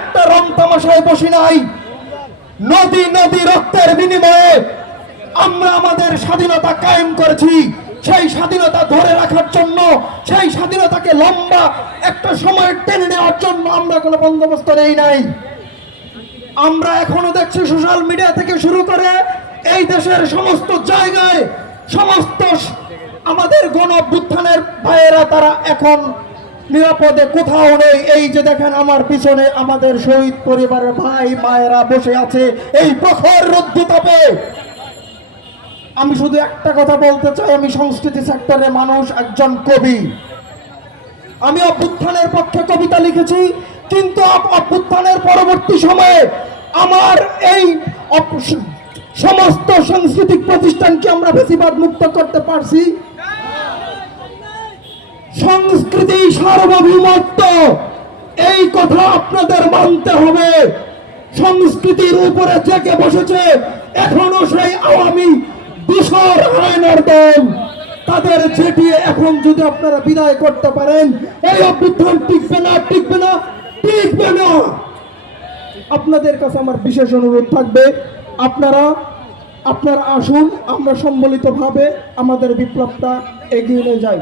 একটা রং তামাশায় বসি নাই। নদী নদী রক্তের বিনিময়ে আমরা আমাদের স্বাধীনতা কায়েম করেছি। সেই স্বাধীনতা ধরে রাখার জন্য, সেই স্বাধীনতাকে লম্বা একটা সময় টেনে নেওয়ার জন্য আমরা কোনো বন্দোবস্ত নেই নাই। আমরা এখনো দেখছি সোশ্যাল মিডিয়া থেকে শুরু করে এই দেশের সমস্ত জায়গায় সমস্ত আমাদের গণ অভ্যুত্থানের ভাইয়েরা তারা এখন নিরাপদে কোথাও নেই। এই যে দেখেন আমার পিছনে আমাদের শহীদ পরিবারের ভাই মায়েরা বসে আছে এই প্রখর রৌদ্রতাপে। আমি শুধু একটা কথা বলতে চাই, আমি সংস্কৃতি সেক্টরের মানুষ, একজন কবি। আমি অভ্যুত্থানের পক্ষে কবিতা লিখেছি, কিন্তু অভ্যুত্থানের পরবর্তী সময়ে আমার এই সমস্ত সাংস্কৃতিক প্রতিষ্ঠানকে আমরা বেশিরভাগ মুক্ত করতে পারছি। সংস্কৃতি সার্বভৌমত্ব, এই কথা আপনাদের মানতে হবে। সংস্কৃতির উপরে জেগে বসেছে এখনো সেই আওয়ামী দূষর আইনের দল। তাদের ছেটিয়ে এখন যদি আপনারা বিদায় করতে পারেন, এই অভ্যুত্থান টিকবে না, টিকবে না, টিকবে না। আপনাদের কাছে আমার বিশেষ অনুরোধ থাকবে, আপনারা আসুন, আমরা সম্মিলিতভাবে আমাদের বিপ্লবটা এগিয়ে নিয়ে যাই।